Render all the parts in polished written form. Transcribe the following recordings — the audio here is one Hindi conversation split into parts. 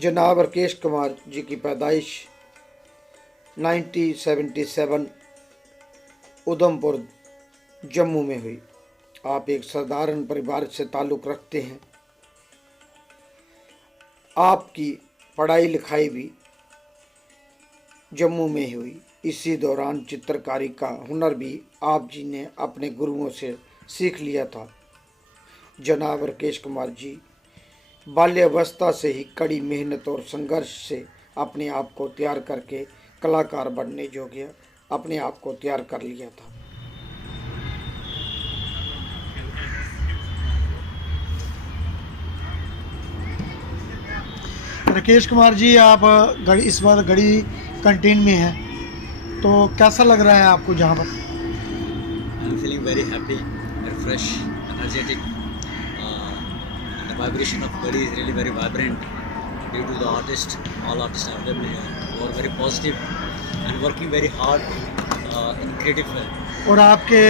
जनाब राकेश कुमार जी की पैदाइश 1977 उधमपुर जम्मू में हुई। आप एक साधारण परिवार से ताल्लुक़ रखते हैं। आपकी पढ़ाई लिखाई भी जम्मू में हुई। इसी दौरान चित्रकारी का हुनर भी आप जी ने अपने गुरुओं से सीख लिया था। जनाब राकेश कुमार जी बाल्यावस्था से ही कड़ी मेहनत और संघर्ष से अपने आप को तैयार करके कलाकार बनने योग्य अपने आप को तैयार कर लिया था। राकेश कुमार जी, आप इस बार गढ़ी कंटीन में हैं, तो कैसा लग रहा है आपको जहाँ पर? I'm feeling very happy, very fresh, energetic. The vibration of Gadi is really very vibrant due to the artists. All artists are available here, who are very positive and working very hard in creative field. और आपके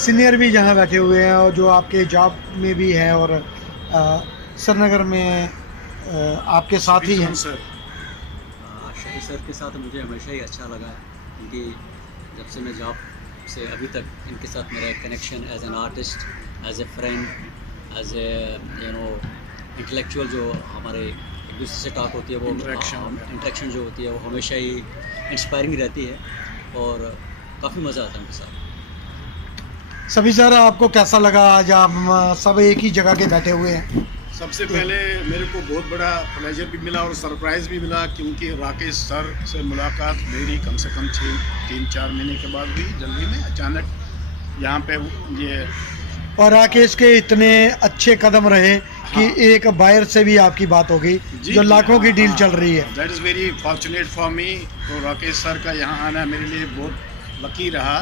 सीनियर भी जहाँ बैठे हुए हैं और जो आपके जॉब में भी हैं और श्रीनगर में आपके साथ ही हैं। शहीद सर के साथ मुझे हमेशा ही अच्छा लगा है, क्योंकि जब से मैं जॉब से अभी तक इनके साथ मेरा connection as an artist, as a friend, as a intellectual जो हमारे एक दूसरे से टॉक होती है, वो इंटरेक्शन जो होती है वो हमेशा ही इंस्पायरिंग रहती है और काफ़ी मज़ा आता है उनके साथ। सभी सर, आपको कैसा लगा? आज आप सब एक ही जगह के बैठे हुए हैं। सबसे पहले मेरे को बहुत बड़ा प्लेजर भी मिला और सरप्राइज़ भी मिला, क्योंकि राकेश सर से मुलाकात मेरी कम से कम 3-4 महीने के बाद हुई। जल्दी में अचानक यहाँ पे ये, और राकेश के इतने अच्छे कदम रहे कि एक बायर से भी आपकी बात हो गई, जो लाखों की डील चल रही है। That is very fortunate for me. तो राकेश सर का यहाँ आना मेरे लिए बहुत लकी रहा।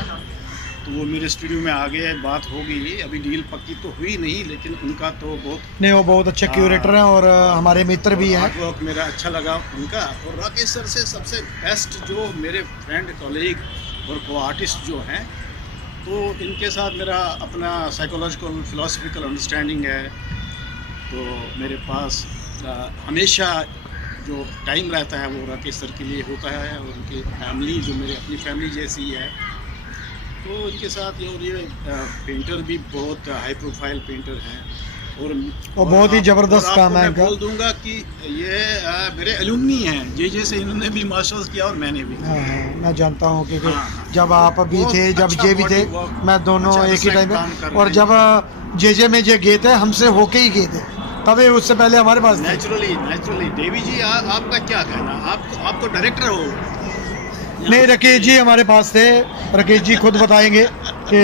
तो वो मेरे स्टूडियो में आ गए, बात हो गई। अभी डील पक्की तो हुई नहीं, लेकिन उनका तो बहुत नहीं, वो बहुत अच्छे क्यूरेटर हैं और हमारे मित्र भी हैं। वर्क मेरा अच्छा लगा उनका। और राकेश सर से सबसे बेस्ट जो मेरे फ्रेंड, कॉलीग और को आर्टिस्ट जो हैं, तो इनके साथ मेरा अपना साइकोलॉजिकल फिलोसफिकल अंडरस्टैंडिंग है। तो मेरे पास हमेशा जो टाइम रहता है वो राकेश सर के लिए होता है, और उनकी फैमिली जो मेरी अपनी फैमिली जैसी है। तो इनके साथ ये पेंटर भी बहुत हाई प्रोफाइल पेंटर हैं और बहुत ही ज़बरदस्त काम है इनका। बोल दूंगा कि ये मेरे एलुमनी हैं, जैसे इन्होंने भी मास्टर्स किया और मैंने भी। हाँ, मैं जानता हूँ क्योंकि जब आप भी थे, जब ये भी थे, मैं दोनों एक ही टाइम में। और जब जे में जे गए थे, हमसे होके ही गए थे, तभी उससे पहले हमारे पास नेचुरली देवी जी, आपका क्या कहना? आप तो डायरेक्टर हो। नहीं, राकेश जी हमारे पास थे। राकेश जी खुद बताएंगे कि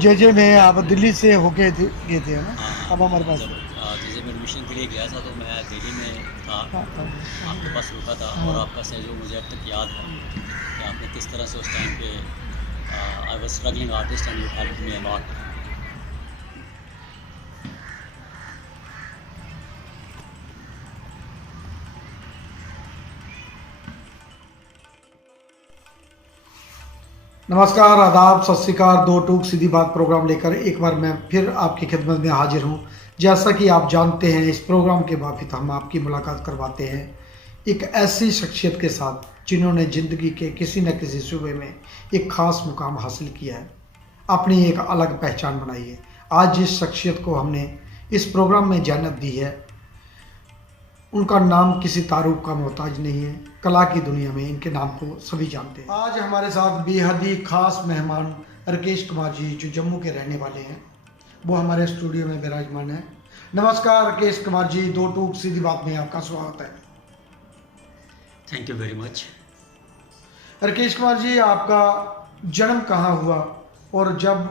जे में आप दिल्ली से होके गए थे ना। अब हमारे पास जैसे मैं एडमिशन के लिए गया था तो मैं दिल्ली में था, आपके पास रुका था। और आपका सहयोग मुझे अब तक याद है कि आपने किस तरह से उस टाइम पे I was struggling artist and you helped me a lot. नमस्कार, आदाब, सत श्री अकाल। दो टूक सीधी बात प्रोग्राम लेकर एक बार मैं फिर आपकी खिदमत में हाजिर हूँ। जैसा कि आप जानते हैं, इस प्रोग्राम के बाबत हम आपकी मुलाकात करवाते हैं एक ऐसी शख्सियत के साथ जिन्होंने ज़िंदगी के किसी न किसी शूबे में एक ख़ास मुकाम हासिल किया है, अपनी एक अलग पहचान बनाई है। आज जिस शख्सियत को हमने इस प्रोग्राम में जन्नत दी है, उनका नाम किसी तारुफ का मोहताज नहीं है। कला की दुनिया में इनके नाम को सभी जानते हैं। आज हमारे साथ बेहद ही खास मेहमान राकेश कुमार जी, जो जम्मू के रहने वाले हैं, वो हमारे स्टूडियो में विराजमान है। नमस्कार राकेश कुमार जी, दो टूक सीधी बात में आपका स्वागत है। Thank you very much. Rakesh Kumar ji, आपका जन्म कहाँ हुआ और जब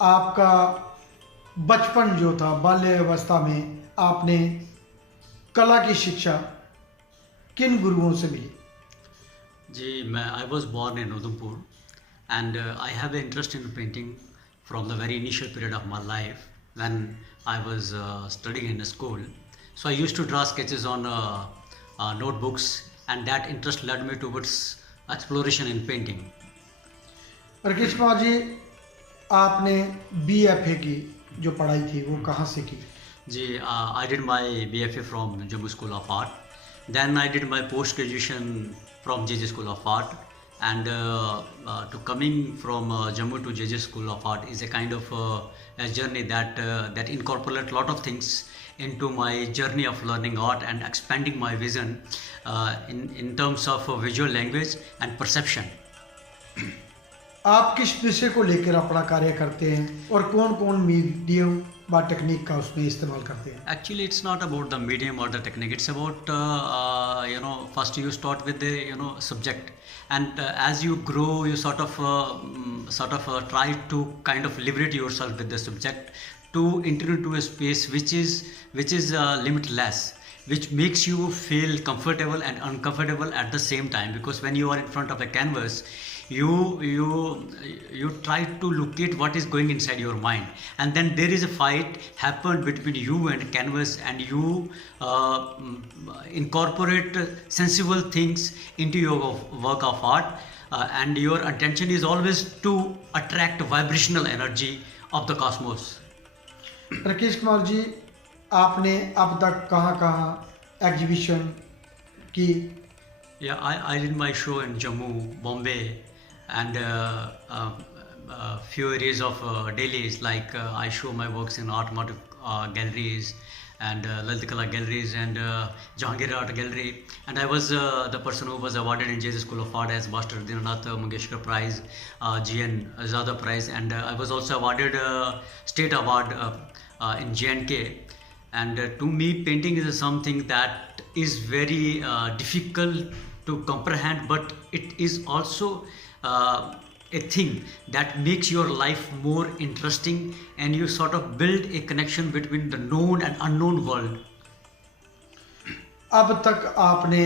आपका बचपन जो था, बाल्यावस्था में आपने कला की शिक्षा किन गुरुओं से मिली? जी, मैं I was born in Udhampur and I have interest in painting from the very initial period of my life when I was studying in school. So I used to draw sketches on notebooks, and that interest led me towards exploration in painting. Rakesh Kumar ji, आपने BFA की जो पढ़ाई थी वो कहाँ से की? जी, I did my BFA from Jammu School of Art. Then I did my post graduation from JJ School of Art, and to coming from Jammu to JJ School of Art is a kind of a journey that incorporates a lot of things into my journey of learning art and expanding my vision in terms of visual language and perception. आप किस विषय को लेकर अपना कार्य करते हैं और कौन कौन मीडियम व टेक्निक का उसमें इस्तेमाल करते हैं? Actually, it's not about the medium or the technique. It's about first you start with the subject, and as you grow, you sort of try to kind of liberate yourself with the subject to enter into a space which is limitless, which makes you feel comfortable and uncomfortable at the same time. Because when you are in front of a canvas, you try to locate what is going inside your mind, and then there is a fight happened between you and canvas, and you incorporate sensible things into your work of art, and your intention is always to attract vibrational energy of the cosmos. Rakesh Kumar ji, आपने अब तक कहाँ एग्जीबिशन की? Yeah, I did my show in Jammu, Bombay, and few areas of Delhi. Like I show my works in art motive galleries and Lalit Kala galleries and Jahangir Art Gallery. And I was the person who was awarded in JJ School of Art as Master Dinanath Mangeshkar Prize, GN Zada Prize, and I was also awarded State Award in JNK. And to me, painting is something that is very difficult to comprehend, but it is also a thing that makes your life more interesting, and you sort of build a connection between the known and unknown world. अब तक आपने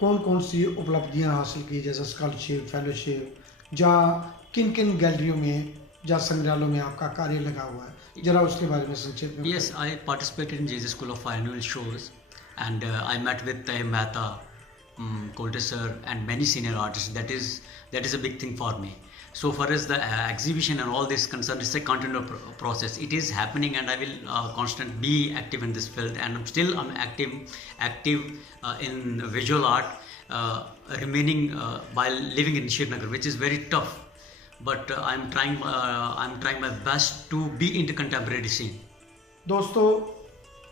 कौन कौन सी उपलब्धियां हासिल की, जैसे स्कॉलरशिप, फेलोशिप, जहाँ किन किन गैलरियों में, जहाँ संग्रहालयों में आपका कार्य लगा हुआ है, जरा उसके बारे में संक्षेप में? Yes, I participated in JJ School of annual shows, and I met with Tahir Mehta, Kolte sir, and many senior artists. That is a big thing for me. So far as the exhibition and all this concerned, it's a continuous process. It is happening, and I will constantly be active in this field. And I'm active in visual art, remaining while living in Srinagar, which is very tough. But I'm trying my best to be in the contemporary scene. दोस्तों,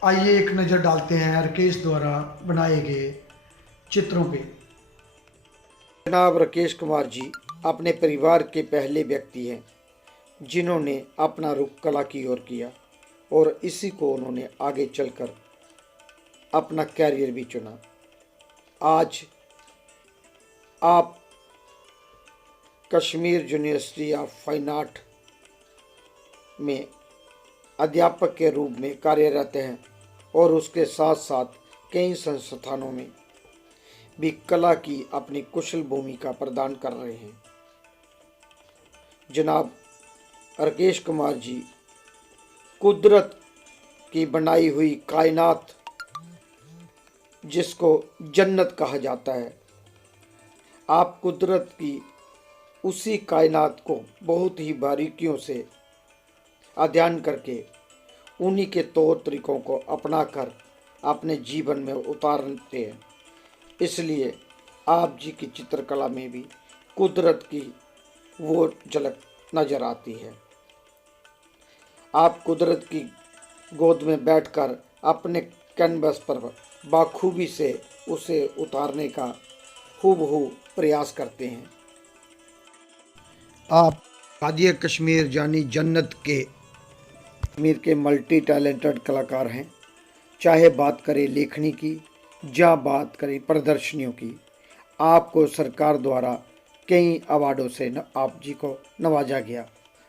आइए एक नज़र डालते हैं राकेश द्वारा बनाए गए चित्रों पे। जनाब राकेश कुमार जी अपने परिवार के पहले व्यक्ति हैं जिन्होंने अपना रुख कला की ओर किया, और इसी को उन्होंने आगे चलकर अपना कैरियर भी चुना। आज आप Kashmir university of fine art में अध्यापक के रूप में कार्यरत हैं, और उसके साथ साथ कई संस्थानों में भी कला की अपनी कुशल भूमिका प्रदान कर रहे हैं। जनाब राकेश कुमार जी कुदरत की बनाई हुई कायनात, जिसको जन्नत कहा जाता है, आप कुदरत की उसी कायनात को बहुत ही बारीकियों से अध्ययन करके उन्हीं के तौर तरीकों को अपनाकर अपने जीवन में उतारते हैं। इसलिए आप जी की चित्रकला में भी कुदरत की वो झलक नज़र आती है। आप कुदरत की गोद में बैठकर अपने कैनवस पर बाखूबी से उसे उतारने का हूबहू प्रयास करते हैं। आप वादी कश्मीर यानी जन्नत के कश्मीर के मल्टी टैलेंटेड कलाकार हैं। चाहे बात करें लेखनी की या बात करें प्रदर्शनियों की, आपको सरकार द्वारा कई अवार्डों से आप जी को नवाजा गया,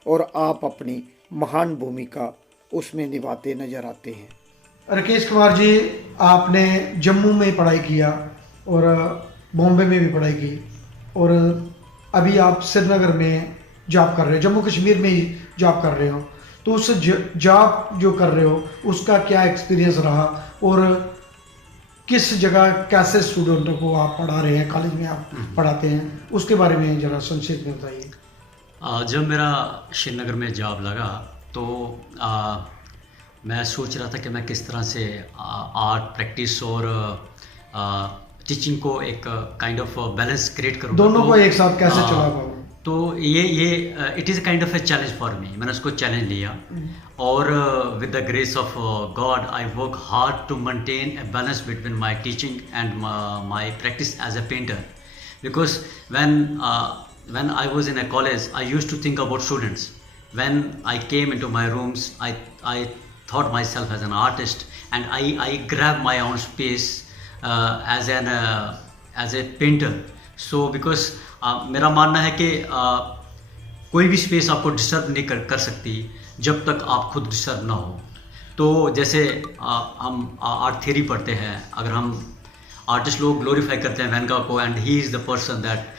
और आप अपनी महान भूमिका उसमें निभाते नजर आते हैं। राकेश कुमार जी, आपने जम्मू में पढ़ाई किया और बॉम्बे में भी पढ़ाई की, और अभी आप श्रीनगर में जॉब कर रहे हो, जम्मू कश्मीर में ही जॉब कर रहे हो। तो उस जॉब जो कर रहे हो उसका क्या एक्सपीरियंस रहा, और किस जगह कैसे स्टूडेंटों को आप पढ़ा रहे हैं, कॉलेज में आप पढ़ाते हैं, उसके बारे में ज़रा संक्षेप में बताइए। जब मेरा श्रीनगर में जॉब लगा तो मैं सोच रहा था कि मैं किस तरह से आर्ट प्रैक्टिस और टीचिंग को एक काइंड ऑफ बैलेंस क्रिएट करूँ। दोनों को एक साथ कैसे चला पाओ? तो ये it is kind of a challenge for me. मैंने उसको चैलेंज लिया और with the grace of God I work hard to maintain a balance between my teaching and my practice as a painter, because when I was in a college, I used to think about students. When I came into my rooms, I thought myself as an artist, and I grabbed my own space as a painter. So because मेरा मानना है कि कोई भी स्पेस आपको डिस्टर्ब नहीं कर सकती जब तक आप खुद डिस्टर्ब ना हो। तो जैसे हम आर्ट थियरी पढ़ते हैं, अगर हम आर्टिस्ट लोग ग्लोरीफाई करते हैं वैन गॉग को, and he is the person that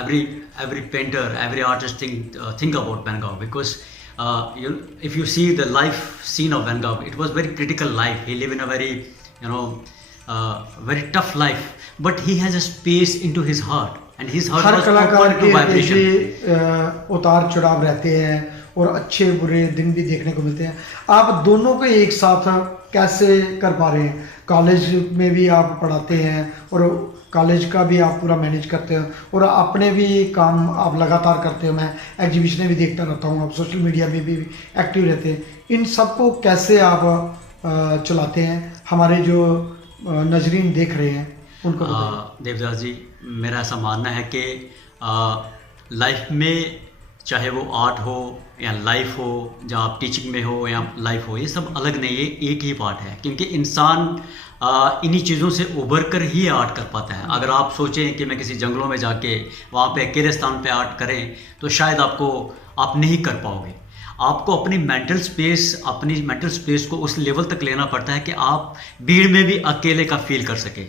every painter, every artist think about Van Gogh, because if you see the life scene of Van Gogh, it was very critical life. He lived in a very very tough life, but he has a space into his heart, and his heart her was कलाकार open to vibration. के उतार चढ़ाव रहते हैं और अच्छे बुरे दिन भी देखने को मिलते हैं। आप दोनों को एक साथ कैसे कर पा रहे हैं? कॉलेज में भी आप पढ़ाते हैं और कॉलेज का भी आप पूरा मैनेज करते हो और अपने भी काम आप लगातार करते हो। मैं एग्जीबिशन भी देखता रहता हूँ, आप सोशल मीडिया में भी एक्टिव रहते हैं। इन सब को कैसे आप चलाते हैं? हमारे जो नजरीन देख रहे हैं उनको देवदास जी, मेरा ऐसा मानना है कि लाइफ में चाहे वो आर्ट हो या लाइफ हो, जहाँ आप टीचिंग में हो या लाइफ हो, ये सब अलग नहीं है, एक ही पार्ट है। क्योंकि इंसान इन्हीं चीज़ों से उभर कर ही आर्ट कर पाता है। अगर आप सोचें कि मैं किसी जंगलों में जाके वहाँ पे अकेले स्थान पे आर्ट करें तो शायद आप नहीं कर पाओगे। आपको अपनी मेंटल स्पेस को उस लेवल तक लेना पड़ता है कि आप भीड़ में भी अकेले का फील कर सके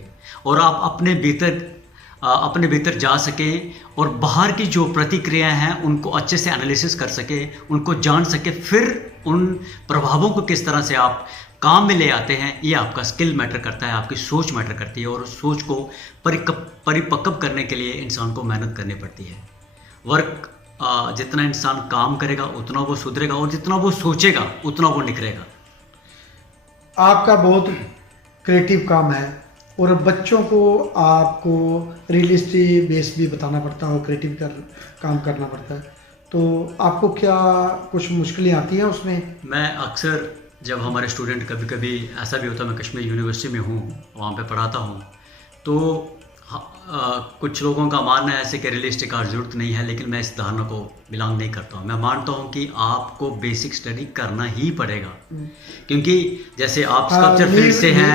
और आप अपने भीतर जा सके और बाहर की जो प्रतिक्रियाएं हैं उनको अच्छे से एनालिसिस कर सके, उनको जान सके, फिर उन प्रभावों को किस तरह से आप काम में ले आते हैं। ये आपका स्किल मैटर करता है, आपकी सोच मैटर करती है, और उस सोच को परिपक्व करने के लिए इंसान को मेहनत करनी पड़ती है। वर्क जितना इंसान काम करेगा उतना वो सुधरेगा, और जितना वो सोचेगा उतना वो निखरेगा। आपका बहुत क्रिएटिव काम है और बच्चों को आपको रियलिस्टिक बेस भी बताना पड़ता है और क्रिएटिव काम करना पड़ता है। तो आपको क्या कुछ मुश्किलें आती हैं उसमें? मैं अक्सर जब हमारे स्टूडेंट, कभी कभी ऐसा भी होता है, मैं कश्मीर यूनिवर्सिटी में हूँ, वहाँ पे पढ़ाता हूँ, तो कुछ लोगों का मानना है ऐसे कि रियलिस्टिक आर्ट ज़रूरत नहीं है, लेकिन मैं इस धारणा को बिलोंग नहीं करता हूँ। मैं मानता हूँ कि आपको बेसिक स्टडी करना ही पड़ेगा, क्योंकि जैसे आप स्कल्पचर फील्ड से हैं,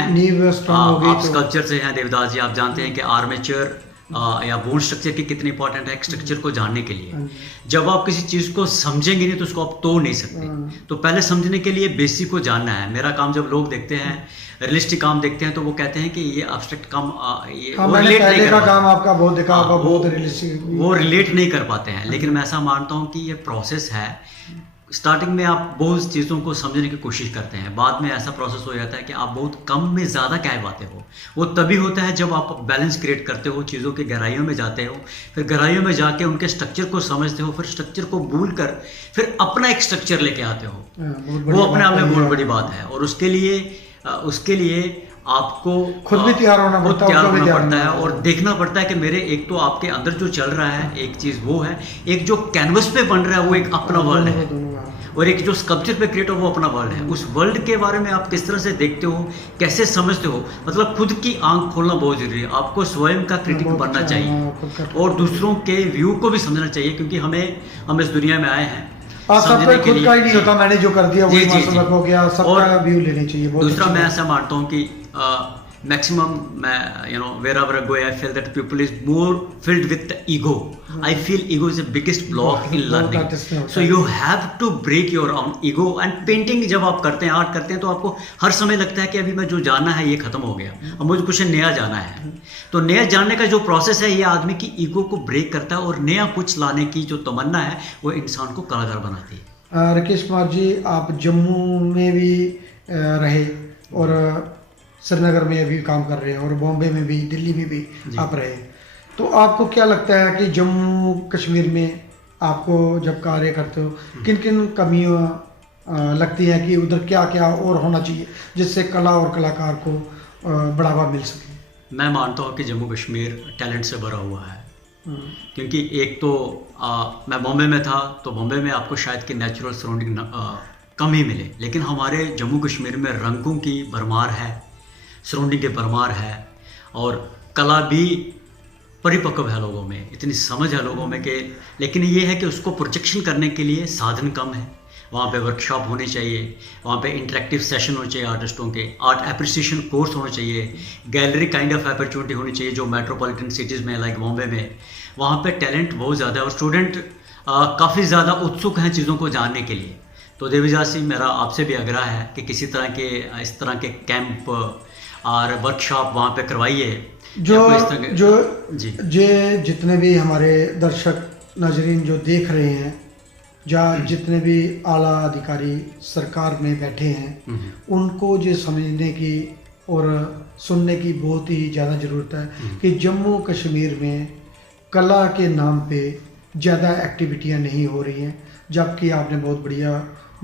आप स्कल्पचर से हैं देवदास जी, आप जानते हैं कि आर्मेचर या बोन स्ट्रक्चर की कितनी इंपॉर्टेंट है एक स्ट्रक्चर को जानने के लिए। जब आप किसी चीज़ को समझेंगे नहीं तो उसको आप तोड़ नहीं सकते। तो पहले समझने के लिए बेसिक को जानना है। मेरा काम जब लोग देखते हैं, रियलिस्टिक काम देखते हैं, तो वो कहते हैं कि ये एब्स्ट्रैक्ट काम वो रिलेट नहीं कर काम आपका बहुत देखा, आपका बहुत रियलिस्टिक, वो रिलेट नहीं कर पाते हैं। लेकिन मैं ऐसा मानता हूँ कि ये प्रोसेस है। स्टार्टिंग में आप बहुत चीज़ों को समझने की कोशिश करते हैं, बाद में ऐसा प्रोसेस हो जाता है कि आप बहुत कम में ज़्यादा कह पाते हो। वो तभी होता है जब आप बैलेंस क्रिएट करते हो, चीज़ों की गहराइयों में जाते हो, फिर गहराइयों में जाके उनके स्ट्रक्चर को समझते हो, फिर स्ट्रक्चर को भूल कर फिर अपना एक स्ट्रक्चर लेके आते हो। वो अपने आप में बहुत बड़ी बात है, और उसके लिए आपको खुद भी तैयार होना पड़ता है और देखना पड़ता है कि मेरे एक तो आपके अंदर जो चल रहा है एक चीज़ वो है, एक जो कैनवस पे बन रहा है वो एक अपना वर्ल्ड है, और एक जो स्कल्पचर पे क्रिएट हो वो अपना वर्ल्ड है। उस वर्ल्ड के बारे में आप किस तरह से देखते हो, कैसे समझते हो, मतलब खुद की आंख खोलना बहुत जरूरी है। आपको स्वयं का क्रिटिक बनना चाहिए और दूसरों के व्यू को भी समझना चाहिए, क्योंकि हम इस दुनिया में आए हैं समझने के लिए। खुद का ही नहीं होता, मैंने जो कर दिया वही माशाल्लाह हो गया, सबका व्यू लेने चाहिए। दूसरा मैं ऐसा मानता हूँ कि मैक्सिमम मैं wherever I go I feel that people is more filled with the ego. I feel ego is the biggest block in learning. So you have to break your own ego. And painting जब आप करते हैं, आर्ट करते हैं, तो आपको हर समय लगता है कि अभी मैं जो जाना है ये खत्म हो गया, अब मुझे कुछ नया जाना है। तो नया जानने का जो प्रोसेस है ये आदमी की ईगो को ब्रेक करता है, और नया कुछ लाने की जो तमन्ना है वो इंसान को कलाकार बनाती है। राकेश कुमार जी, आप जम्मू में भी रहे और श्रीनगर में भी काम कर रहे हैं और बॉम्बे में भी, दिल्ली में भी आप रहे, तो आपको क्या लगता है कि जम्मू कश्मीर में आपको जब कार्य करते हो किन किन कमियां लगती हैं कि उधर क्या क्या और होना चाहिए जिससे कला और कलाकार को बढ़ावा मिल सके? मैं मानता हूँ कि जम्मू कश्मीर टैलेंट से भरा हुआ है। क्योंकि एक तो मैं बॉम्बे में था, तो बॉम्बे में आपको शायद कि नेचुरल सराउंडिंग कम ही मिले, लेकिन हमारे जम्मू कश्मीर में रंगों की भरमार है, सराउंडिंग की भरमार है, और कला भी परिपक्व है लोगों में, इतनी समझ है लोगों में कि, लेकिन ये है कि उसको प्रोजेक्शन करने के लिए साधन कम है। वहाँ पे वर्कशॉप होने चाहिए, वहाँ पे इंटरेक्टिव सेशन होने चाहिए आर्टिस्टों के, आर्ट एप्रिसिएशन कोर्स होने चाहिए, गैलरी काइंड ऑफ अपॉर्चुनिटी होनी चाहिए जो मेट्रोपॉलिटन सिटीज़ में लाइक बॉम्बे में, वहाँ पे टैलेंट बहुत ज़्यादा है और स्टूडेंट काफ़ी ज़्यादा उत्सुक हैं चीज़ों को जानने के लिए। तो देवीजा सिंह, मेरा आपसे भी आग्रह है कि किसी तरह के इस तरह के कैंप और वर्कशॉप वहाँ पे करवाइए। जितने भी हमारे दर्शक नाजरीन जो देख रहे हैं, जहाँ जितने भी आला अधिकारी सरकार में बैठे हैं, उनको ये समझने की और सुनने की बहुत ही ज़्यादा ज़रूरत है कि जम्मू कश्मीर में कला के नाम पे ज़्यादा एक्टिविटियाँ नहीं हो रही हैं, जबकि आपने बहुत बढ़िया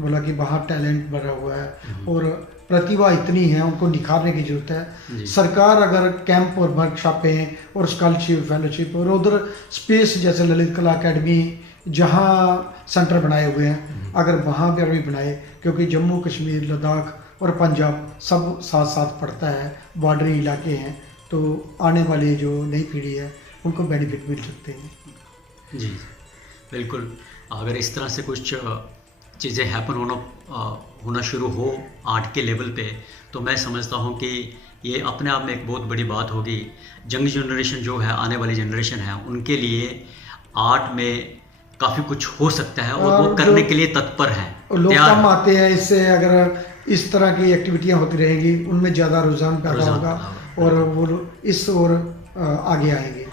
बोला कि बाहर टैलेंट भरा हुआ है और प्रतिभा इतनी है, उनको निखारने की ज़रूरत है। सरकार अगर कैंप और वर्कशॉपें और स्कॉलरशिप, फेलोशिप और उधर स्पेस जैसे ललित कला अकेडमी जहाँ सेंटर बनाए हुए हैं, अगर वहाँ पर भी बनाए, क्योंकि जम्मू कश्मीर, लद्दाख और पंजाब सब साथ साथ पड़ता है, बॉर्डरी इलाके हैं, तो आने वाली जो नई पीढ़ी है उनको बेनिफिट मिल सकते हैं। जी बिल्कुल, अगर इस तरह से कुछ चीज़ें हैपन होना शुरू हो आर्ट के लेवल पे, तो मैं समझता हूँ कि ये अपने आप में एक बहुत बड़ी बात होगी। यंग जनरेशन जो है, आने वाली जनरेशन है, उनके लिए आर्ट में काफ़ी कुछ हो सकता है और वो करने के लिए तत्पर हैं। लोग कम आते हैं इससे, अगर इस तरह की एक्टिविटियाँ होती रहेंगी उनमें ज़्यादा रुझान पैदा होगा और वो इस ओर आगे आएंगे।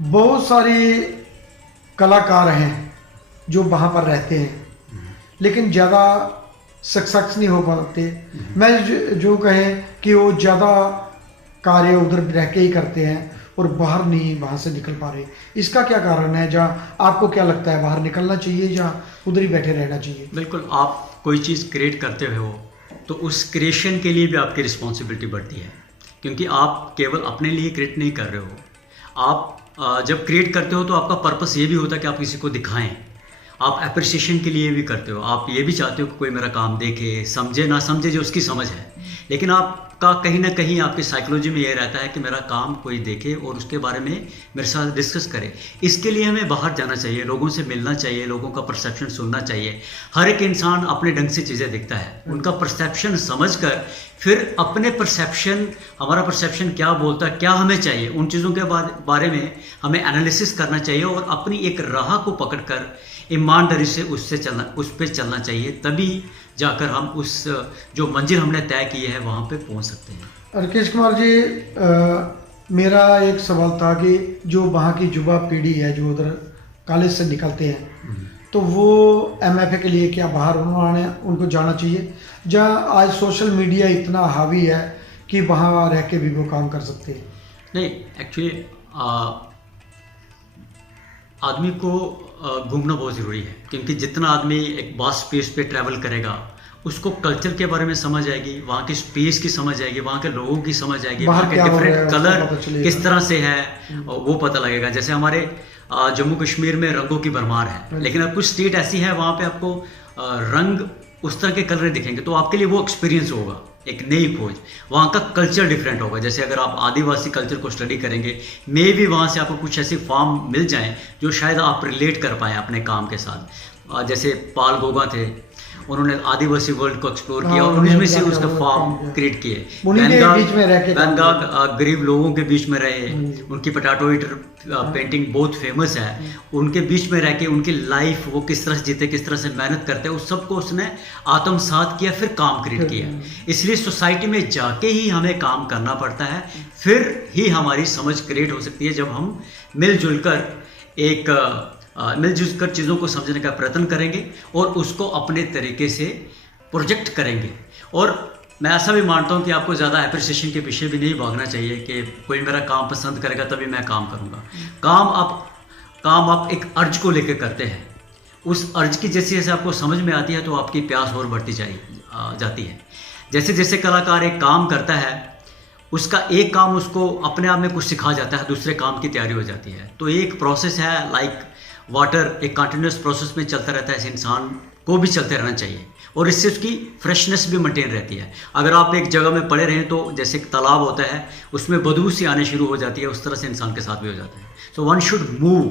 बहुत सारे कलाकार हैं जो वहाँ पर रहते हैं, लेकिन ज़्यादा सक्सेस नहीं हो पाते। मैं जो कहें कि वो ज़्यादा कार्य उधर रह के ही करते हैं और बाहर नहीं वहाँ से निकल पा रहे। इसका क्या कारण है? जहाँ आपको क्या लगता है, बाहर निकलना चाहिए या उधर ही बैठे रहना चाहिए? बिल्कुल, आप कोई चीज़ क्रिएट करते हो तो उस क्रिएशन के लिए भी आपकी रिस्पॉन्सिबिलिटी बढ़ती है, क्योंकि आप केवल अपने लिए क्रिएट नहीं कर रहे हो। आप जब क्रिएट करते हो तो आपका पर्पस ये भी होता है कि आप किसी को दिखाएं, आप अप्रिसिएशन के लिए भी करते हो, आप ये भी चाहते हो कि कोई मेरा काम देखे, समझे ना समझे जो उसकी समझ है, लेकिन आपका कहीं ना कहीं आपकी साइकोलॉजी में ये रहता है कि मेरा काम कोई देखे और उसके बारे में मेरे साथ डिस्कस करे। इसके लिए हमें बाहर जाना चाहिए, लोगों से मिलना चाहिए, लोगों का परसेप्शन सुनना चाहिए। हर एक इंसान अपने ढंग से चीज़ें देखता है, उनका परसेप्शन समझकर फिर अपने परसेप्शन, हमारा परसेप्शन क्या बोलता है, क्या हमें चाहिए, उन चीज़ों के बारे में हमें एनालिसिस करना चाहिए और अपनी एक राह को पकड़कर ईमानदारी से उस पर चलना चाहिए। तभी जाकर हम उस जो मंजिल हमने तय की है वहाँ पे पहुँच सकते हैं। राकेश कुमार जी, मेरा एक सवाल था कि जो वहाँ की युवा पीढ़ी है जो उधर कॉलेज से निकलते हैं, तो वो MFA के लिए क्या बाहर उनको जाना चाहिए, जहाँ आज सोशल मीडिया इतना हावी है कि वहाँ रह के भी वो काम कर सकते हैं? नहीं, एक्चुअली आदमी को घूमना बहुत ज़रूरी है, क्योंकि जितना आदमी एक वास्ट स्पेस पे ट्रैवल करेगा उसको कल्चर के बारे में समझ आएगी, वहाँ की स्पेस की समझ आएगी, वहाँ के लोगों की समझ आएगी, वहाँ के डिफरेंट कलर किस तरह से है वो पता लगेगा। जैसे हमारे जम्मू कश्मीर में रंगों की भरमार है, लेकिन अब कुछ स्टेट ऐसी है वहाँ पे आपको रंग उस तरह के कलर दिखेंगे, तो आपके लिए वो एक्सपीरियंस होगा, एक नई खोज। वहाँ का कल्चर डिफरेंट होगा। जैसे अगर आप आदिवासी कल्चर को स्टडी करेंगे, मे भी वहाँ से आपको कुछ ऐसे फॉर्म मिल जाएं जो शायद आप रिलेट कर पाएँ अपने काम के साथ। जैसे पाल गोगा थे, उन्होंने आदिवासी वर्ल्ड को एक्सप्लोर किया और उनमें से उसका फॉर्म क्रिएट किए। बैंगाग गरीब लोगों के बीच में रहे, उनकी पोटैटो ईटर पेंटिंग बहुत फेमस है। उनके बीच में रह के उनकी लाइफ वो किस तरह से जीते, किस तरह से मेहनत करते हैं, उस सबको उसने आत्मसात किया, फिर काम क्रिएट किया। इसलिए सोसाइटी में जाके ही हमें काम करना पड़ता है, फिर ही हमारी समझ क्रिएट हो सकती है। जब हम मिलजुल कर चीज़ों को समझने का प्रयत्न करेंगे और उसको अपने तरीके से प्रोजेक्ट करेंगे। और मैं ऐसा भी मानता हूँ कि आपको ज़्यादा एप्रिसिएशन के पीछे भी नहीं भागना चाहिए कि कोई मेरा काम पसंद करेगा तभी मैं काम करूँगा। काम आप एक अर्ज को लेकर करते हैं, उस अर्ज की जैसे आपको समझ में आती है तो आपकी प्यास और बढ़ती जाती है। जैसे जैसे कलाकार एक काम करता है उसका एक काम उसको अपने आप में कुछ सिखा जाता है, दूसरे काम की तैयारी हो जाती है। तो एक प्रोसेस है लाइक वाटर, एक कंटिन्यूस प्रोसेस में चलता रहता है, इस इंसान को भी चलते रहना चाहिए और इससे उसकी फ्रेशनेस भी मेंटेन रहती है। अगर आप एक जगह में पड़े रहें तो जैसे एक तालाब होता है उसमें बदबू सी आने शुरू हो जाती है, उस तरह से इंसान के साथ भी हो जाता है। So one should move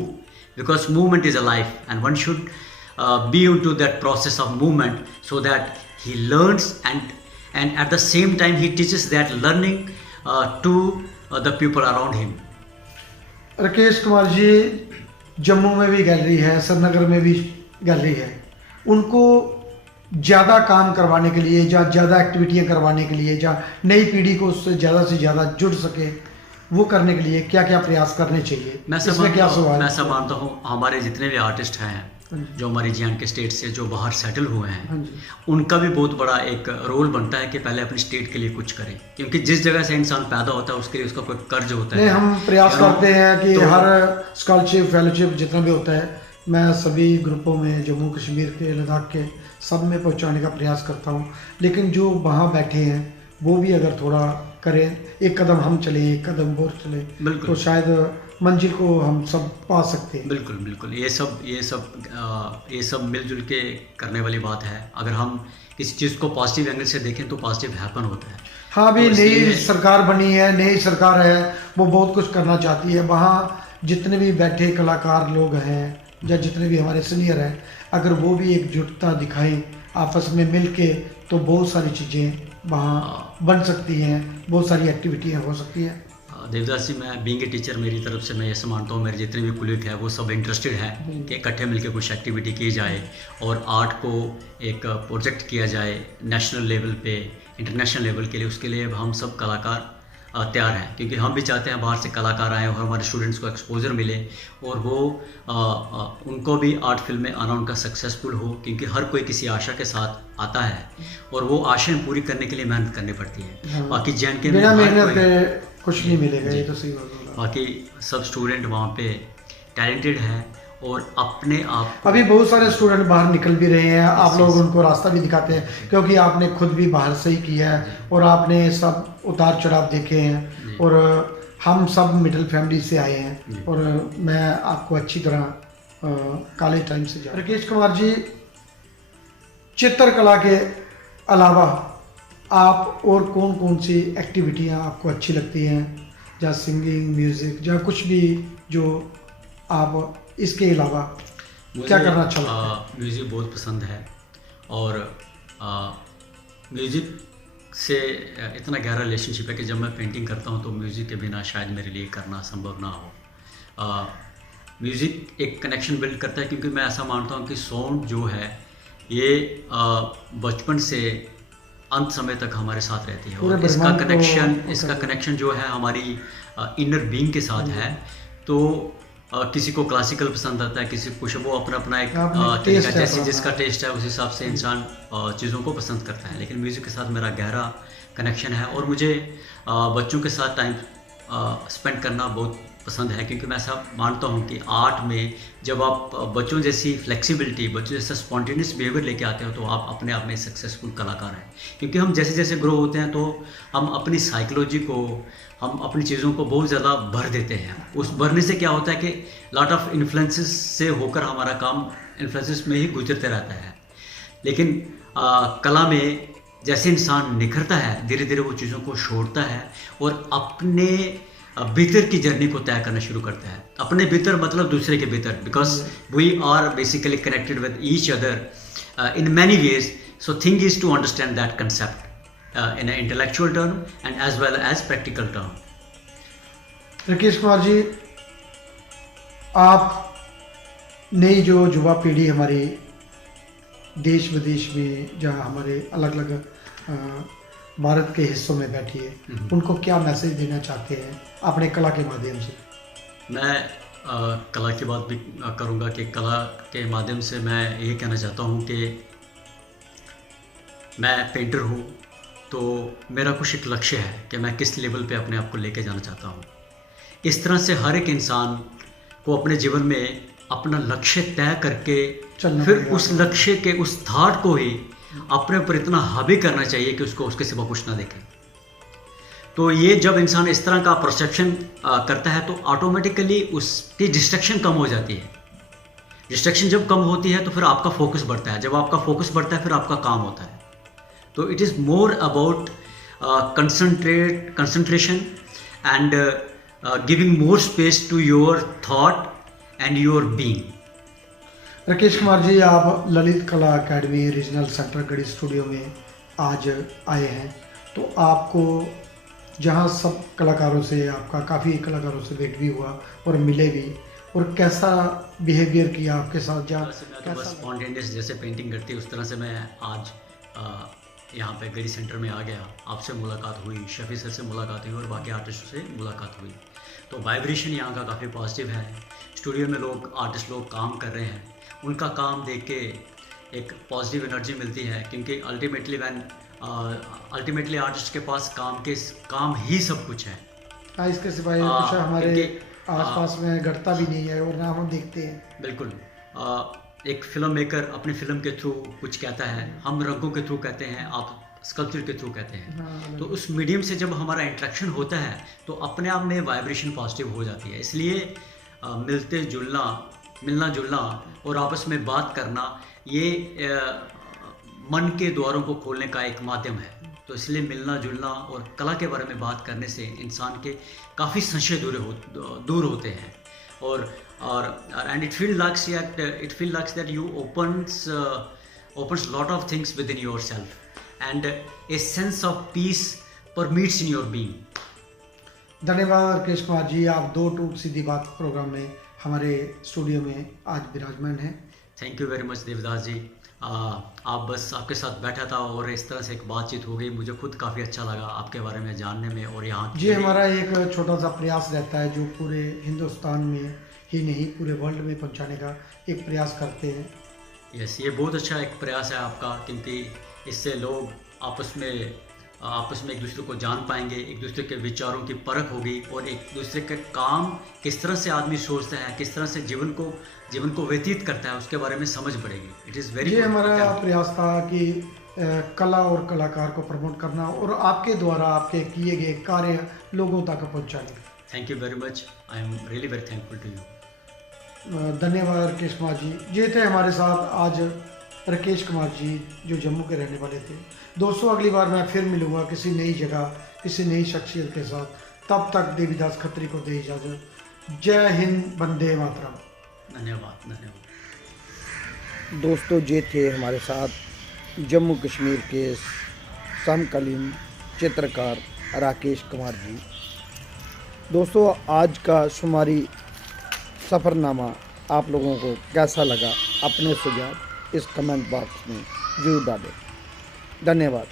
because movement is a life and one should be into that process of movement so that he learns and at the same time he teaches that learning to the people around him. Rakesh Kumar ji, Jammu में भी गैलरी है, श्रीनगर में भी गैलरी है, उनको ज़्यादा काम करवाने के लिए, जहाँ ज़्यादा एक्टिविटियाँ करवाने के लिए, जहाँ नई पीढ़ी को उससे ज़्यादा जुड़ सके, वो करने के लिए क्या क्या प्रयास करने चाहिए? इसमें क्या सवाल? मैं सब मानता हूँ हमारे जितने भी आर्टिस्ट हैं जो हमारी जे के स्टेट से जो बाहर सेटल हुए हैं, उनका भी बहुत बड़ा एक रोल बनता है कि पहले अपनी स्टेट के लिए कुछ करें, क्योंकि जिस जगह से इंसान पैदा होता है उसके लिए उसका कोई कर्ज होता है। हम प्रयास करते हैं कि हर स्कॉलरशिप फेलोशिप जितना भी होता है मैं सभी ग्रुपों में, जम्मू कश्मीर के, लद्दाख के, सब में पहुंचाने का प्रयास करता हूं। लेकिन जो वहां बैठे हैं वो भी अगर थोड़ा करें, एक कदम हम चले, एक कदम वो चले, तो शायद मंजिल को हम सब पा सकते हैं। बिल्कुल बिल्कुल, ये सब मिलजुल के करने वाली बात है। अगर हम किसी चीज़ को पॉजिटिव एंगल से देखें तो पॉजिटिव हैपन होता है। हाँ, अभी नई सरकार बनी है, नई सरकार है, वो बहुत कुछ करना चाहती है। वहाँ जितने भी बैठे कलाकार लोग हैं या जितने भी हमारे सीनियर हैं, अगर वो भी एकजुटता दिखाएं आपस में मिल के, तो बहुत सारी चीज़ें वहाँ बन सकती हैं, बहुत सारी एक्टिविटियाँ हो सकती हैं। देवदास जी, मैं बीइंग ए टीचर, मेरी तरफ से मैं ये मानता हूँ मेरे जितने भी कुलीग हैं वो सब इंटरेस्टेड हैं कि इकट्ठे मिलकर कुछ एक्टिविटी की जाए और आर्ट को एक प्रोजेक्ट किया जाए नेशनल लेवल पे, इंटरनेशनल लेवल के लिए। उसके लिए हम सब कलाकार तैयार हैं, क्योंकि हम भी चाहते हैं बाहर से कलाकार आएँ और हमारे स्टूडेंट्स को एक्सपोजर मिले और वो उनको भी आर्ट फील्ड में आना उनका सक्सेसफुल हो, क्योंकि हर कोई किसी आशा के साथ आता है और वो आशाएं पूरी करने के लिए मेहनत करनी पड़ती है। बाकी जे में कुछ नहीं मिलेगा, ये तो सही बात है। बाकी सब स्टूडेंट वहाँ पे टैलेंटेड हैं और अपने आप, अभी बहुत सारे स्टूडेंट बाहर निकल भी रहे हैं, आप लोग उनको रास्ता भी दिखाते हैं, क्योंकि आपने खुद भी बाहर से ही किया है और आपने सब उतार चढ़ाव देखे हैं और हम सब मिडिल फैमिली से आए हैं और मैं आपको अच्छी तरह कॉलेज टाइम से जानता हूं। राकेश कुमार जी, चित्रकला के अलावा आप और कौन कौन सी एक्टिविटियां आपको अच्छी लगती हैं, या सिंगिंग, म्यूज़िक, या कुछ भी जो आप इसके अलावा क्या करना अच्छा लगता है? म्यूज़िक बहुत पसंद है और म्यूज़िक से इतना गहरा रिलेशनशिप है कि जब मैं पेंटिंग करता हूँ तो म्यूज़िक के बिना शायद मेरे लिए करना संभव ना हो। म्यूज़िक एक कनेक्शन बिल्ड करता है, क्योंकि मैं ऐसा मानता हूँ कि साउंड जो है ये बचपन से अंत समय तक हमारे साथ रहती है और इसका कनेक्शन जो है हमारी इनर बीइंग के साथ है। तो किसी को क्लासिकल पसंद आता है, किसी को कुछ, वो अपना अपना एक तरीका, जैसे जिसका टेस्ट है उस हिसाब से इंसान चीज़ों को पसंद करता है। लेकिन म्यूज़िक के साथ मेरा गहरा कनेक्शन है और मुझे बच्चों के साथ टाइम स्पेंड करना बहुत पसंद है, क्योंकि मैं ऐसा मानता हूँ कि आर्ट में जब आप बच्चों जैसी फ्लेक्सिबिलिटी, बच्चों जैसा स्पॉन्टेनियस बिहेवियर लेके आते हो तो आप अपने आप में सक्सेसफुल कलाकार हैं। क्योंकि हम जैसे जैसे ग्रो होते हैं तो हम अपनी साइकोलॉजी को, हम अपनी चीज़ों को बहुत ज़्यादा भर देते हैं। उस भरने से क्या होता है कि लॉट ऑफ इन्फ्लुएंसेस से होकर हमारा काम इन्फ्लुएंसेस में ही गुजरते रहता है। लेकिन कला में जैसे इंसान निखरता है, धीरे धीरे वो चीज़ों को छोड़ता है और अपने भीतर की जर्नी को तय करना शुरू करता है। अपने भीतर मतलब दूसरे के भीतर, because we are basically connected with each other in many ways. So thing is to understand that concept in an intellectual term and as well as practical term. Rakesh Kumar ji, आप नई जो युवा पीढ़ी हमारी देश विदेश में, जहाँ हमारे अलग अलग भारत के हिस्सों में बैठी है, उनको क्या मैसेज देना चाहते हैं अपने कला के माध्यम से? मैं कला की बात भी करूँगा कि कला के माध्यम से मैं ये कहना चाहता हूँ कि मैं पेंटर हूँ, तो मेरा कुछ एक लक्ष्य है कि मैं किस लेवल पे अपने आप को लेके जाना चाहता हूँ। इस तरह से हर एक इंसान को अपने जीवन में अपना लक्ष्य तय करके फिर उस लक्ष्य के, उस थॉट को ही अपने ऊपर इतना हावी करना चाहिए कि उसको उसके सिवा कुछ ना देखे। तो ये जब इंसान इस तरह का परसेप्शन करता है तो ऑटोमेटिकली उसकी डिस्ट्रैक्शन कम हो जाती है। डिस्ट्रैक्शन जब कम होती है तो फिर आपका फोकस बढ़ता है, जब आपका फोकस बढ़ता है फिर आपका काम होता है। तो it is more about concentration and giving more space to your thought and your being. Rakesh Kumar ji, आप Lalit Kala academy regional centre Garhi studio में आज आए हैं, तो आपको जहां सब कलाकारों से, आपका काफ़ी कलाकारों से भेंट भी हुआ और मिले भी, और कैसा बिहेवियर किया आपके साथ? जहाँ मैं तो बस स्पॉन्टेनियस जैसे पेंटिंग करती है उस तरह से मैं आज यहाँ पे गढ़ी सेंटर में आ गया। आपसे मुलाकात हुई, शफी सर से मुलाकात हुई और बाकी आर्टिस्टों से मुलाकात हुई। तो वाइब्रेशन यहाँ का काफ़ी पॉजिटिव है। स्टूडियो में लोग, आर्टिस्ट लोग काम कर रहे हैं, उनका काम देख के एक पॉजिटिव एनर्जी मिलती है, क्योंकि अल्टीमेटली आर्टिस्ट के पास काम ही सब कुछ है। हाँ, इसके सिवाय कुछ हमारे आसपास में घटता भी नहीं है और ना हम देखते हैं। बिल्कुल। एक फिल्म मेकर अपनी फिल्म के थ्रू कुछ कहता है, हम रंगों के थ्रू कहते हैं, आप स्कल्पचर के थ्रू कहते हैं। हाँ, तो उस मीडियम से जब हमारा इंटरेक्शन होता है तो अपने आप में वाइब्रेशन पॉजिटिव हो जाती है। इसलिए मिलना जुलना और आपस में बात करना, ये मन के द्वारों को खोलने का एक माध्यम है। तो इसलिए मिलना जुलना और कला के बारे में बात करने से इंसान के काफ़ी संशय दूर होते हैं। और and it feel likes that you opens lot of things within yourself and a sense of peace permeates in your being. धन्यवाद राकेश कुमार जी, आप दो टूक सीधी बात प्रोग्राम में हमारे स्टूडियो में आज विराजमान हैं। Thank you very much Devdas ji. आप बस आपके साथ बैठा था और इस तरह से एक बातचीत हो गई, मुझे खुद काफ़ी अच्छा लगा आपके बारे में जानने में। और यहाँ जी, हमारा एक छोटा सा प्रयास रहता है जो पूरे हिंदुस्तान में ही नहीं पूरे वर्ल्ड में पहुँचाने का एक प्रयास करते हैं। यस, ये बहुत अच्छा एक प्रयास है आपका, क्योंकि इससे लोग आपस में एक दूसरे को जान पाएंगे, एक दूसरे के विचारों की परख होगी और एक दूसरे के काम किस तरह से आदमी सोचता है, किस तरह से जीवन को व्यतीत करता है, उसके बारे में समझ पड़ेगी। इट इज़ वेरी, ये हमारा प्रयास था कि कला और कलाकार को प्रमोट करना और आपके द्वारा आपके किए गए कार्य लोगों तक पहुँचाने। Thank you very much, I am really very thankful to you. धन्यवाद राकेश कुमार जी। ये थे हमारे साथ आज राकेश कुमार जी जो जम्मू के रहने वाले थे। दोस्तों, अगली बार मैं फिर मिलूँगा किसी नई जगह, किसी नई शख्सियत के साथ। तब तक देवीदास खत्री को दे इजाज़त। जय हिंद, वंदे मातरम। धन्यवाद। दोस्तों, ये थे हमारे साथ जम्मू कश्मीर के समकालीन चित्रकार राकेश कुमार जी। दोस्तों, आज का शुमारी सफ़रनामा आप लोगों को कैसा लगा, अपने सुझाव इस कमेंट बॉक्स में जरूर डालें। धन्यवाद।